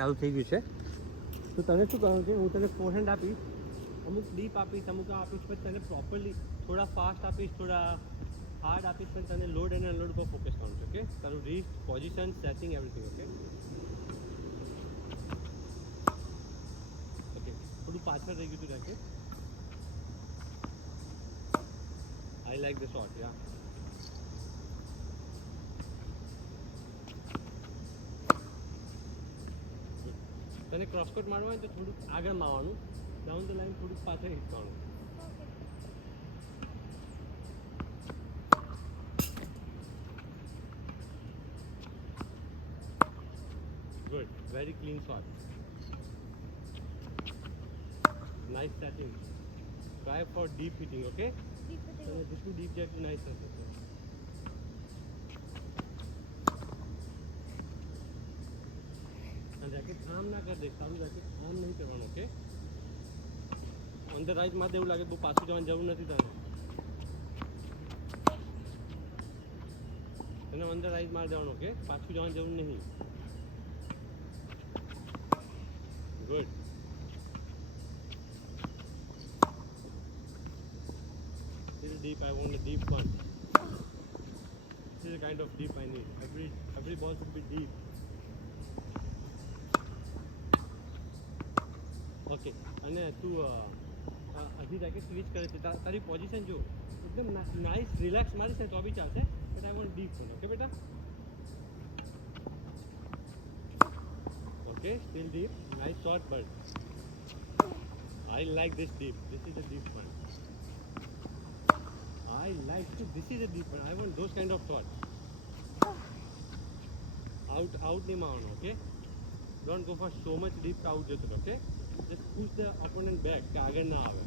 ચાલુ થઈ ગયું છે. તો તને શું કરવાનું છે, હું તને ફોરહેન્ડ આપીશ, અમુક ડીપ આપીશ, અમુક આપીશ, પણ તને પ્રોપરલી થોડા ફાસ્ટ આપીશ, થોડા હાર્ડ આપીશ, પણ તને લોડ અને અનલોડ પર ફોકસ કરવાનું છે. ઓકે, તારું wrist, position, setting, everything. Okay okay, થોડું પાછળ રહી ગયું તું racket. I like the shot. Yeah, તને ક્રોસકોટ મારવા હોય તો થોડુંક આગળ મારવાનું, ડાઉન ધ લાઈન થોડુંક પાછળ હિટ કરવાનું. Good, very clean shot. Nice setting. Try for deep hitting. Okay, જેટલું ડીપ જાય એટલું નાઇસ થશે. રેકેટ આમ ના કરી દે, સારું રેકેટ આમ નહીં કરવાનું. ઓકે, ઓન ધ રાઈટ માં એવું લાગે બહુ પાછું જવાની જરૂર નથી તને ઓન ધ રાઈટ માર દેવાનું. ઓકે, પાછું જવાની જરૂર નહીં. Good. This is deep. I want a deep one. This is the kind of deep I need. Every ball should be deep. Okay, અને તું હજી રેકેટ સ્વિચ કરે છે, તારી પોઝિશન જો એકદમ નાઇસ રિલેક્સ મારીશ ને તો બી ચાલશે, but I want deep one. Okay બેટા, okay, still deep. Nice shot, but I like this deep. This is a deep one. I like to. This is a deep one. I want those kind of shots. Out नहीं मारना. Okay. Don't go for so much deep out जैसे. Okay. Just push the opponent back. कि आगे ना आवे.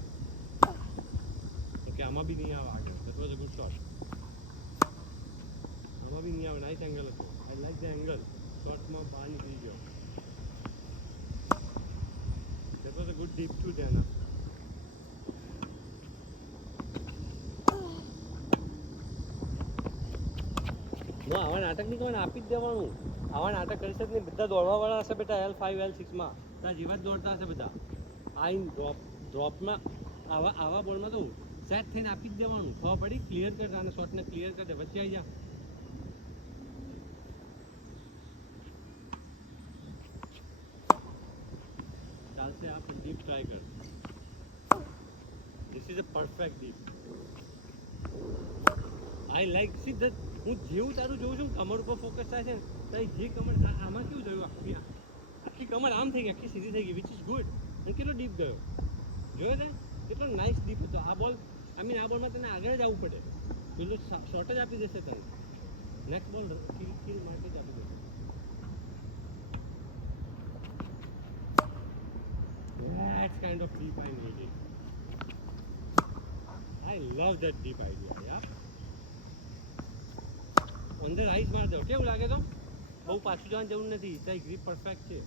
Okay. आमा भी नहीं आवा आगे. That was a good shot. आमा भी नहीं आवा. Nice angle है. I like the angle. Shot में बाहर निकल गया. That was a good deep too, Diana. આવા નાટક નહીં કરવાના, આપી જ દેવાનું. આવા નાટક કરી શકે નહીં. બધા દોડવાવાળા હશે બેટા L5 L6માં, તારા જેવા જ દોડતા હશે બધા. આ ડ્રોપમાં આવા બોલમાં તો સેટ થઈને આપી જ દેવાનું. ખબર પડી? ક્લિયર કર, અને શોટને ક્લિયર કરી દે, વચ્ચે આવી જા. ચાલશે, આ પણ ડીપ ટ્રાય કર. This is a perfect deep. I like see the. હું જેવું તારું જોઉં છું, કમર ઉપર ફોકસ થાય છે ને, તારી જે કમર આમાં કેવું થયું, આખી કમર આમ થઈ ગઈ, આખી સીધી થઈ ગઈ, વિચ ઇઝ ગુડ. અને કેટલો ડીપ ગયો જોયો ને, કેટલો નાઇસ ડીપ હતો. આ બોલ આ બોલમાં તને આગળ જ આવવું પડે, પેલું શોર્ટ જ આપી દેશે તને. નેક્સ્ટ બોલ કિલ માટે જ આપી દેશે. That's kind of deep I needed. I love that deep idea, yeah. અંદર આઈસ માર દો. કેવું લાગે તો? બહુ પાછું જવાની જરૂર નથી, તારી ગ્રીપ પરફેક્ટ છે.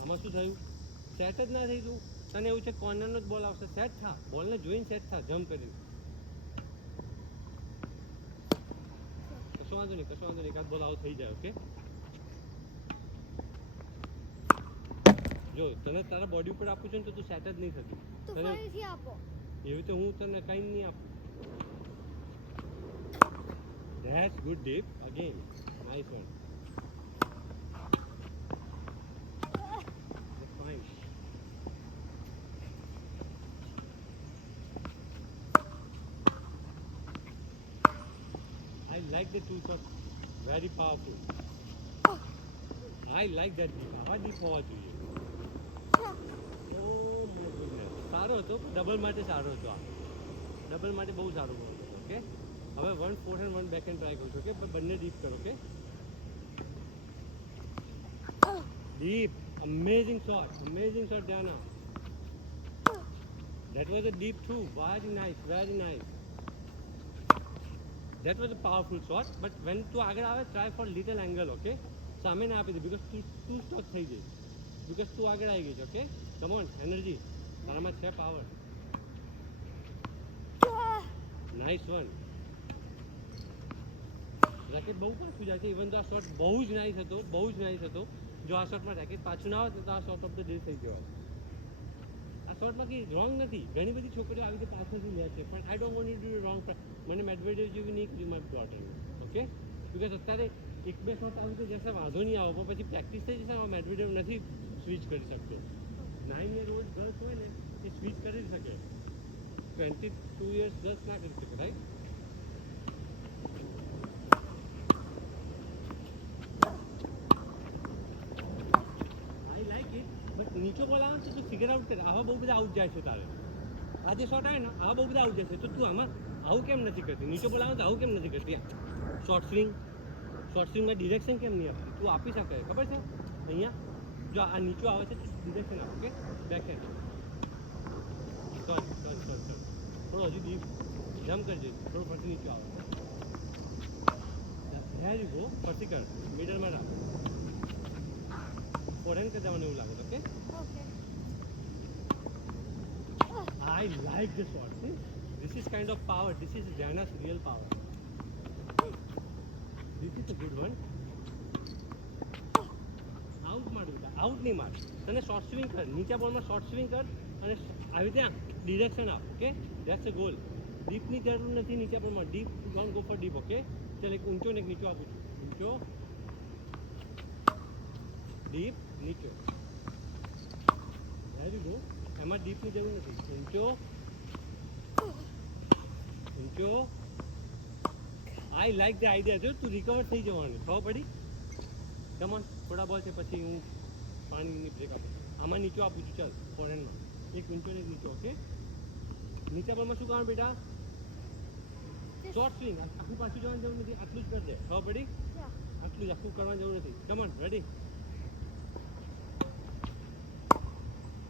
આમાં શું થયું? સેટ જ ના થઈ તું. તને એવું છે કોર્નરનો જ બોલ આવશે, સેટ થા. બોલને જોઈને સેટ થા, જમ્પ કરીને. કશો વાંધો નહીં, એકાદ બોલ આઉટ થઈ જાય. ઓકે, જો તને તારા બોડી ઉપર આપું છું ને તો તું સેટ જ નહીં થતી. તને ફરીથી આપો. એવી રીતે હું તને કંઈ નહીં આપું. That's good deep. Again, nice one. That's fine. I like the two shots. Very powerful. I like that deep. આવા deep હોવા જોઈએ. Oh my goodness. સારો હતો, ડબલ માટે સારો હતો. આ ડબલ માટે બહુ સારું બોલ હતો. ઓકે, હવે 1 forehand 1 backhand ટ્રાય કરું છું. ઓકે, બંને ડીપ કરો. Okay, deep. Amazing shot Diana. That was a deep too. Very nice. That was a powerful shot, but when તું આગળ આવે, try for little angle. Okay, સામે ના આપી દે, because તું સ્ટોક થઈ જઈશ, because તું આગળ આવી ગઈ છે. ઓકે, કમ ઓન, એનર્જી તારામાં છે, પાવર. Nice one. રેકેટ બહુ પાછું જાય છે. ઇવન તો આ શોટ બહુ જ નાઇસ હતો, બહુ જ નાઇસ હતો. જો આ શોટમાં રેકેટ પાછું ના આવે તો આ શોટ ઓફ ધ ડે થઈ ગયો. આ શોટમાં કંઈ રોંગ નથી. ઘણી બધી છોકરીઓ આવી રીતે પાછળથી લે છે, પણ I don't want to do wrong. મને મેડવેડેવ જેવી નહીં કરી મારી ડોટરને. ઓકે, બિકોઝ અત્યારે એક બે શોટ આવી તો જશે, વાંધો નહીં આવો, પણ પછી પ્રેક્ટિસ થઈ જશે. મેડવેડેવ નથી સ્વિચ કરી શકતો. 9 year old ગર્લ્સ હોય ને એ સ્વિચ કરી શકે, 22 years ગર્લ્સ ના કરી શકે, right? I like it, but નીચો બોલ આવે તો તું ફિગર આઉટ કર. આવા બહુ બધા આઉટ જાય છે તારે. આ જે શોટ આવે ને આવા બહુ બધા આઉટ જાય છે, તો તું આમાં આવું કેમ નથી કરતી? નીચો બોલ આવે તો આવું કેમ નથી કરતી? શોર્ટ સ્વિંગમાં ડિરેક્શન કેમ નહીં આપતી? તું આપી શકે, ખબર છે? અહીંયા જો આ નીચો આવે છે તો ડિરેક્શન આપ. ઓકે, બેક હેન્ડ થોડો હજી ડીપ જમ્પ કરજે, થોડું ફરતી નીચો આવે. હેર યુ ગો, ફરતી કર, મિડલમાં રાખ, ફોરહેન્ડ કરી જવાનું એવું લાગે. Okay, I like this shot. See? This is kind of power. This is Jana's real power. This is a good one. Out માર બેટા, આઉટ નહીં માર. તને શોર્ટ સ્વિંગ કર, નીચા બોલમાં શોર્ટ સ્વિંગ કર અને આવી રીતે ડિરેક્શન આપ. Okay, that's a goal. ડીપની જરૂર નથી નીચા બોલમાં. Deep don't go for deep. Okay, ચાલ એક ઊંચો ને એક નીચો આપું છું. ઊંચો, ડીપ, નીચો. Very good. એમાં ડીપની જરૂર નથી. ઊંચો, ઊંચો. આઈ લાઈક ધ આઈડિયા. જો તું રિકવર થઈ જવાનું, ખબર પડી? કમ ઓન, થોડા બોલ છે પછી હું પાણીની બ્રેક આપું. આમાં નીચો આપું છું. ચાલ, ફોરહેન્ડમાં એક ઊંચો ને એક નીચો. ઓકે, નીચા બોલમાં શું કરવાનું બેટા? Short swing. આખું પાછું જવાની જરૂર નથી, આટલું જ કરજે. ખબર પડી? આટલું જ, આખું કરવાની જરૂર નથી. Come on, ready?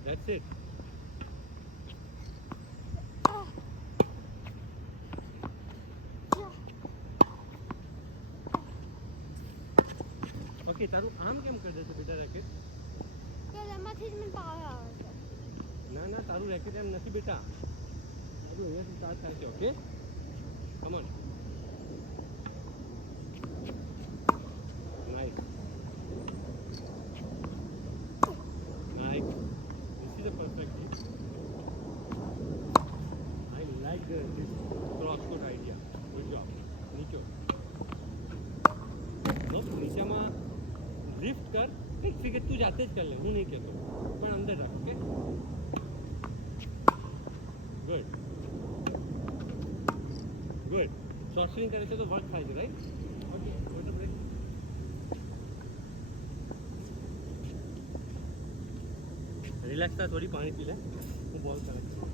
That's it. Okay, તારું આમ કેમ કરી દેશે બેટા રેકેટ? એમાંથી જ મને પાવર આવે છે. ના ના, તારું રેકેટ એમ નથી બેટા. તારું અહીંયાથી સ્ટાર્ટ થાય છે. Okay, come on. Nice, nice. This is a perfect hit. I like this cross-court idea. Good job. નીચો. નીચામાં લિફ્ટ કર, કંઈક ફિગર તું જાતે જ કરી લે, હું નહીં કહેતો, પણ અંદર રાખ. Okay, good good. Short swing કરે છે તો વર્ક થાય છે, રાઈટ? Okay, break. રિલેક્સ થા, થોડી પાણી પી લે, હું બોલ કરેક્ટ કરું.